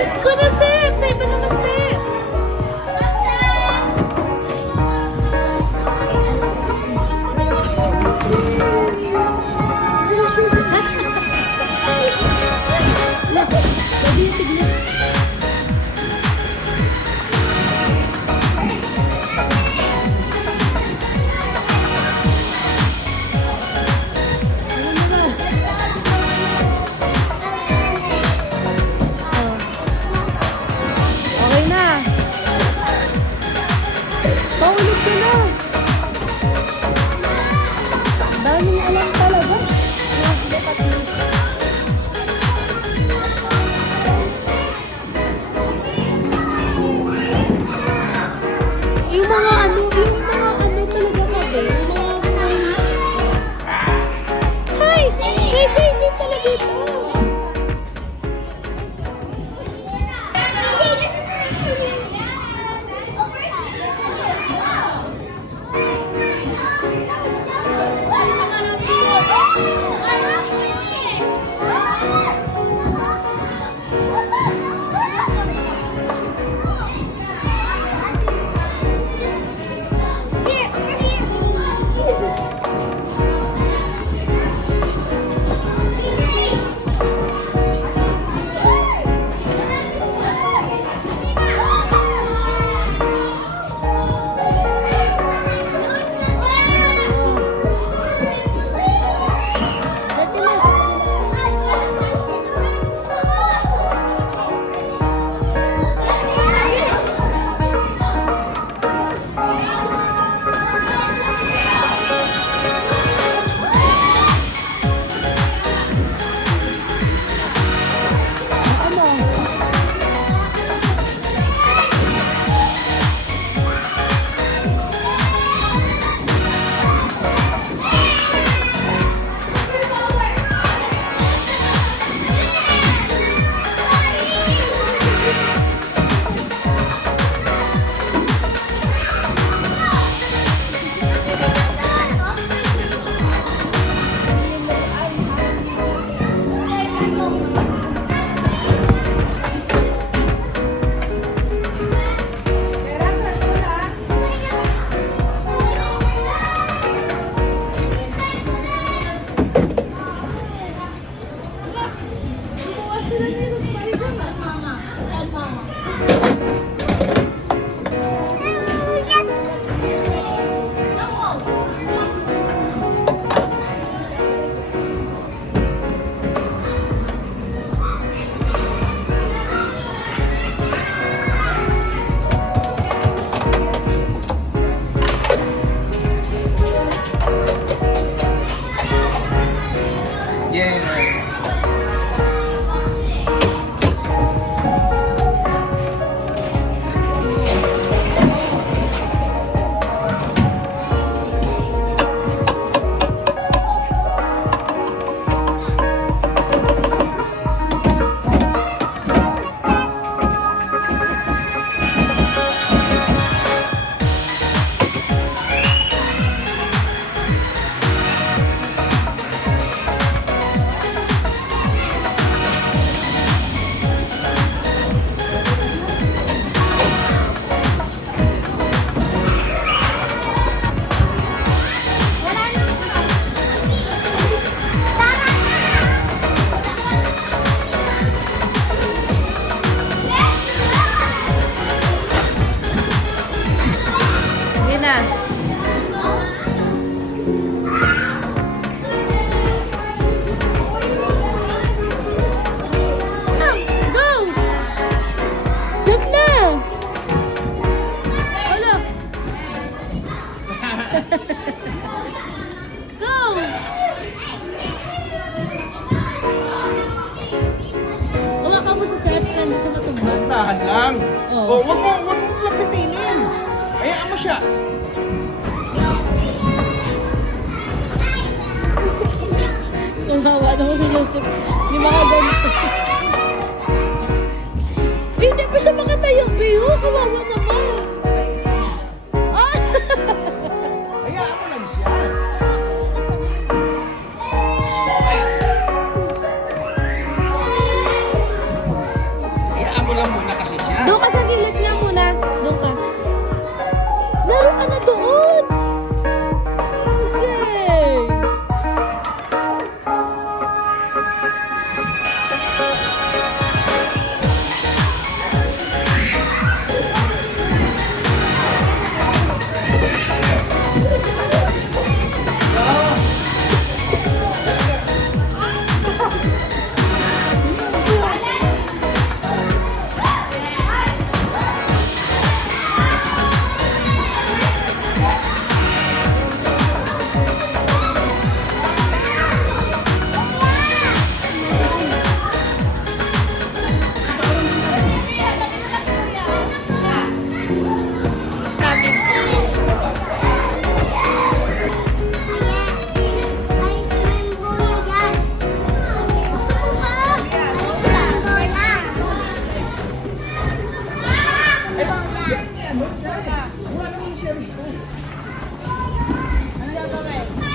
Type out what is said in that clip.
Let's go na, Steph! Sa iba naman, Steph! Sabi yung tignan. Okay na. Paulog ka na. Daming alam talaga. Yung mga ano talaga kabe. Yung mga... Hi! Hey, baby pala dito. dahan lang. Oo. Oh, wag mo lapitinin. Hayaan mo siya. Kung gawa naman si Joseph, hindi makaganito. Hindi pa siya makatayo, Biyo. Kawawa naman. Ah! Hayaan mo lang siya. Hayaan mo mo lang muna kasi siya. Doon ka sa gilid nga muna. Doon ka. Laro ka na doon. Okay. Wala naman siya rito. Ano gagawin?